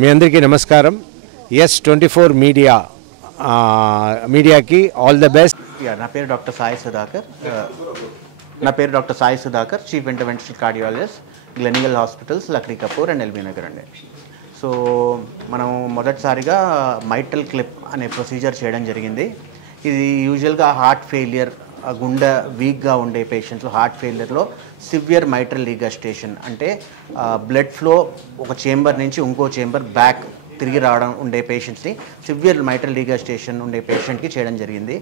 మీ అందరికీ నమస్కారం. S24 మీడియాకి ఆల్ ద బెస్ట్. నా పేరు doctor Sai Sudhakar, chief interventional cardiologist, Gleneagles hospitals, Lakdikapul and LB Nagar అండి. సో మనం మొదటిసారిగా మైట్రల్ క్లిప్ అనే ప్రొసీజర్ చేయడం జరిగింది. ఇది యూజువల్గా హార్ట్ ఫెయిలియర్, గుండె వీక్గా ఉండే పేషెంట్స్లో హార్ట్ ఫెయిలియర్లో సివియర్ మైట్రల్ రీగస్టేషన్ అంటే బ్లడ్ ఫ్లో ఒక చేంబర్ నుంచి ఇంకో చేంబర్ బ్యాక్ తిరిగి రావడం ఉండే పేషెంట్స్ని సివియర్ మైట్రల్ రీగస్టేషన్ ఉండే పేషెంట్కి చేయడం జరిగింది.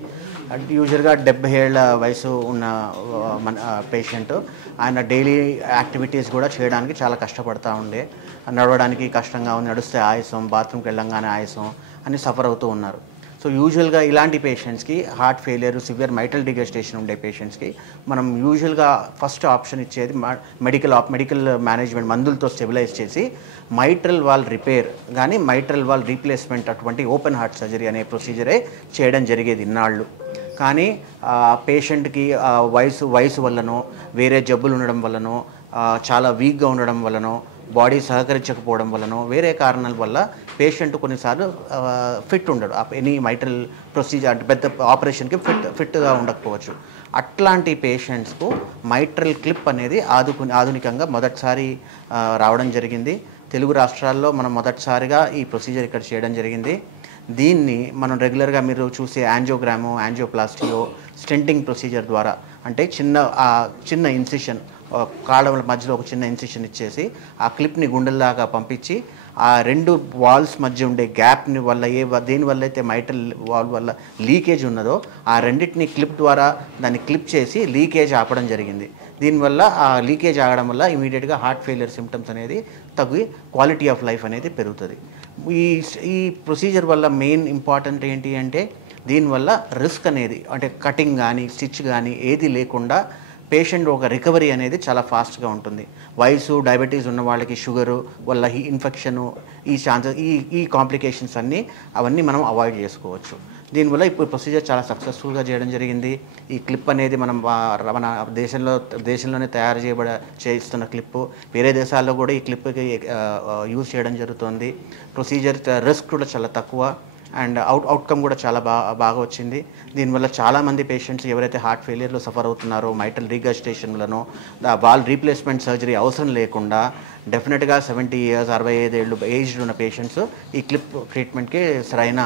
యూజువల్గా 70 ఏళ్ల వయసు ఉన్న మన పేషెంట్. ఆయన డైలీ యాక్టివిటీస్ కూడా చేయడానికి చాలా కష్టపడతా ఉండే, నడవడానికి కష్టంగా ఉంది, నడిస్తే ఆయాసం, బాత్రూమ్కి వెళ్ళంగానే ఆయాసం అని సఫర్ అవుతూ ఉన్నారు. సో యూజువల్గా ఇలాంటి పేషెంట్స్కి హార్ట్ ఫెయిలియర్, సివియర్ మైట్రల్ డిగస్టేషన్ ఉండే పేషెంట్స్కి మనం యూజువల్గా ఫస్ట్ ఆప్షన్ ఇచ్చేది మెడికల్ మేనేజ్మెంట్ మందులతో స్టెబిలైజ్ చేసి మైట్రల్ వాల్ రిపేర్ కానీ మైట్రల్ వాల్ రీప్లేస్మెంట్ అటువంటి ఓపెన్ హార్ట్ సర్జరీ అనే ప్రొసీజరే చేయడం జరిగేది ఇన్నాళ్ళు. కానీ పేషెంట్కి వయసు వల్లనో, వేరే జబ్బులు ఉండడం వల్లనో, చాలా వీక్గా ఉండడం వల్లనో, బాడీ సహకరించకపోవడం వలన, వేరే కారణాల వల్ల పేషెంట్ కొన్నిసార్లు ఫిట్ ఉండడు. ఎనీ మైట్రల్ ప్రొసీజర్ అంటే పెద్ద ఆపరేషన్కి ఫిట్గా ఉండకపోవచ్చు. అట్లాంటి పేషెంట్స్కు మైట్రల్ క్లిప్ అనేది ఆధునికంగా మొదటిసారి రావడం జరిగింది. తెలుగు రాష్ట్రాల్లో మనం మొదటిసారిగా ఈ ప్రొసీజర్ ఇక్కడ చేయడం జరిగింది. దీన్ని మనం రెగ్యులర్గా మీరు చూసే యాంజియోగ్రాము, యాంజియోప్లాస్టియో, స్టెంటింగ్ ప్రొసీజర్ ద్వారా అంటే చిన్న ఇన్సిషన్, కాళ్ళ మధ్యలో ఒక చిన్న ఇన్సిషన్ ఇచ్చేసి ఆ క్లిప్ని గుండెల్లాగా పంపించి ఆ రెండు వాల్స్ మధ్య ఉండే గ్యాప్ని వల్ల దేనివల్ల అయితే మైట్రల్ వాల్ వల్ల లీకేజ్ ఉన్నదో ఆ రెండింటిని క్లిప్ ద్వారా దాన్ని క్లిప్ చేసి లీకేజ్ ఆపడం జరిగింది. దీనివల్ల ఆ లీకేజ్ ఆగడం వల్ల ఇమీడియట్గా హార్ట్ ఫెయిలియర్ సిమ్టమ్స్ అనేది తగ్గి క్వాలిటీ ఆఫ్ లైఫ్ అనేది పెరుగుతుంది. ఈ ప్రొసీజర్ వల్ల మెయిన్ ఇంపార్టెంట్ ఏంటి అంటే దీనివల్ల రిస్క్ అనేది అంటే కటింగ్ కానీ స్టిచ్ కానీ ఏది లేకుండా పేషెంట్ ఒక రికవరీ అనేది చాలా ఫాస్ట్గా ఉంటుంది. వయసు, డయాబెటీస్ ఉన్న వాళ్ళకి షుగరు వల్ల ఈ ఇన్ఫెక్షను, ఈ ఛాన్సెస్, ఈ కాంప్లికేషన్స్ అవన్నీ మనం అవాయిడ్ చేసుకోవచ్చు. దీనివల్ల ఇప్పుడు ప్రొసీజర్ చాలా సక్సెస్ఫుల్గా చేయడం జరిగింది. ఈ క్లిప్ అనేది మన దేశంలోనే తయారు చేయిస్తున్న క్లిప్పు. వేరే దేశాల్లో కూడా ఈ క్లిప్కి యూజ్ చేయడం జరుగుతుంది. ప్రొసీజర్ రిస్క్ కూడా చాలా తక్కువ అండ్ అవుట్కమ్ కూడా చాలా బాగా వచ్చింది. దీనివల్ల చాలామంది పేషెంట్స్ ఎవరైతే హార్ట్ ఫెయిలియర్లో సఫర్ అవుతున్నారో, మైట్రల్ రీగస్టేషన్లను వాల్ రీప్లేస్మెంట్ సర్జరీ అవసరం లేకుండా డెఫినెట్గా 70 years 65 ఏళ్ళు ఏజ్డ్ ఉన్న పేషెంట్స్ ఈ క్లిప్ ట్రీట్మెంట్కి సరైన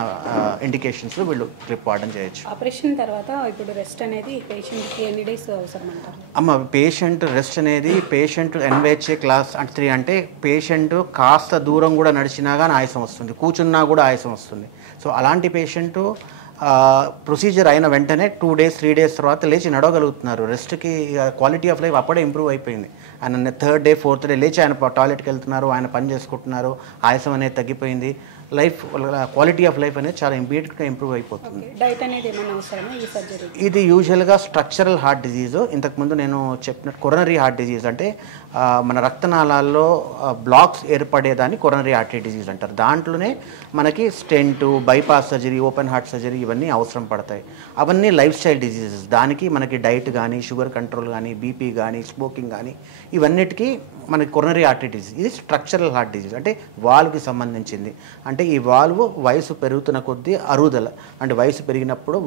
ఇండికేషన్స్లో వీళ్ళు క్లిప్ వాడడం చేయొచ్చు. ఆపరేషన్ తర్వాత ఇప్పుడు రెస్ట్ అనేది పేషెంట్కి ఎన్ని డేస్ అవసరం అంటారు? పేషెంట్ రెస్ట్ అనేది పేషెంట్ NYHA క్లాస్ 3 అంటే పేషెంట్ కాస్త దూరం కూడా నడిచినా కానీ ఆయాసం వస్తుంది, కూర్చున్నా కూడా ఆయాసం వస్తుంది. సో అలాంటి పేషెంటు ప్రొసీజర్ అయిన వెంటనే 2 days 3 days తర్వాత లేచి నడవగలుగుతున్నారు. రెస్ట్కి క్వాలిటీ ఆఫ్ లైఫ్ అప్పుడే ఇంప్రూవ్ అయిపోయింది. ఆయన 3rd day 4th day లేచి ఆయన టాయిలెట్కి వెళ్తున్నారు, ఆయన పని చేసుకుంటున్నారు, ఆయాసం అనేది తగ్గిపోయింది. లైఫ్ క్వాలిటీ ఆఫ్ లైఫ్ అనేది చాలా ఇమీడియట్గా ఇంప్రూవ్ అయిపోతుంది. డైట్ అనేది ఏమైనా అవసరమా ఈ సర్జరీ? ఇది యూజువల్గా స్ట్రక్చరల్ హార్ట్ డిజీజ్. ఇంతకుముందు నేను చెప్పినట్టు కొరోనరీ హార్ట్ డిజీజ్ అంటే మన రక్తనాళాల్లో బ్లాక్స్ ఏర్పడేదాన్ని కొరోనరీ ఆర్టరీ డిజీజ్ అంటారు. దాంట్లోనే మనకి stent, bypass surgery, open heart surgery ఇవన్నీ అవసరం పడతాయి. అవన్నీ లైఫ్ స్టైల్ డిజీజెస్. దానికి మనకి డైట్ కానీ, షుగర్ కంట్రోల్ కానీ, బీపీ కానీ, స్మోకింగ్ కానీ ఇవన్నిటికీ మనకి కొరోనరీ ఆర్టరీ డిజీజ్. ఇది స్ట్రక్చరల్ హార్ట్ డిజీజ్ అంటే వాల్వ్కి సంబంధించింది. అంటే ఈ వాల్వ్ వయసు పెరుగుతున్న కొద్దీ అరుగుదల అంటే వయసు పెరిగినప్పుడు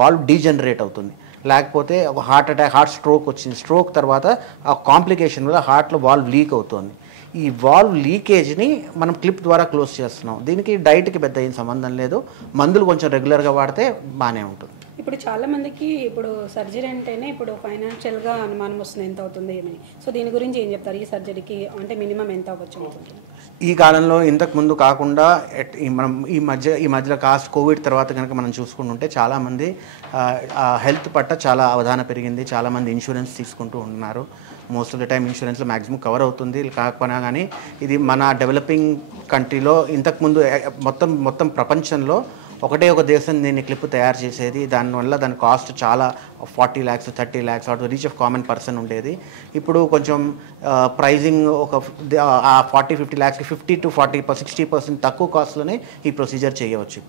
వాల్వ్ డీజనరేట్ అవుతుంది. లేకపోతే హార్ట్ అటాక్, హార్ట్ స్ట్రోక్ వచ్చింది, స్ట్రోక్ తర్వాత ఆ కాంప్లికేషన్ వల్ల హార్ట్లో వాల్వ్ లీక్ అవుతుంది. ఈ వాల్వ్ లీకేజ్ని మనం క్లిప్ ద్వారా క్లోజ్ చేస్తున్నాం. దీనికి డైట్కి పెద్ద ఏం సంబంధం లేదు, మందులు కొంచెం రెగ్యులర్గా వాడితే బాగానే ఉంటుంది. ఇప్పుడు చాలామందికి ఇప్పుడు సర్జరీ అంటేనే ఇప్పుడు ఫైనాన్షియల్గా అనుమానం వస్తుంది, ఎంత అవుతుంది ఏమని. సో దీని గురించి ఏం చెప్తారు? ఈ సర్జరీకి అంటే మినిమం ఎంత అవ్వచ్చు అనుకుంటున్నారు? ఈ కాలంలో ఇంతకు ముందు కాకుండా మనం ఈ మధ్యలో కోవిడ్ తర్వాత కనుక మనం చూసుకుంటుంటే చాలామంది హెల్త్ పట్ల చాలా అవగాహన పెరిగింది. చాలామంది ఇన్సూరెన్స్ తీసుకుంటూ ఉన్నారు. మోస్ట్ ఆఫ్ ద టైం ఇన్సూరెన్స్లో మ్యాక్సిమం కవర్ అవుతుంది. కాకపోయినా కానీ ఇది మన డెవలపింగ్ కంట్రీలో ఇంతకుముందు మొత్తం ప్రపంచంలో ఒకటే ఒక దేశం దీన్ని క్లిప్ తయారు చేసేది. దానివల్ల దాని కాస్ట్ చాలా 40 lakhs 30 lakhs out reach of common person ఉండేది. ఇప్పుడు కొంచెం ప్రైజింగ్ ఒక 40-50 lakhs 50 to 40 60% తక్కువ కాస్ట్లోనే ఈ ప్రొసీజర్ చేయవచ్చు.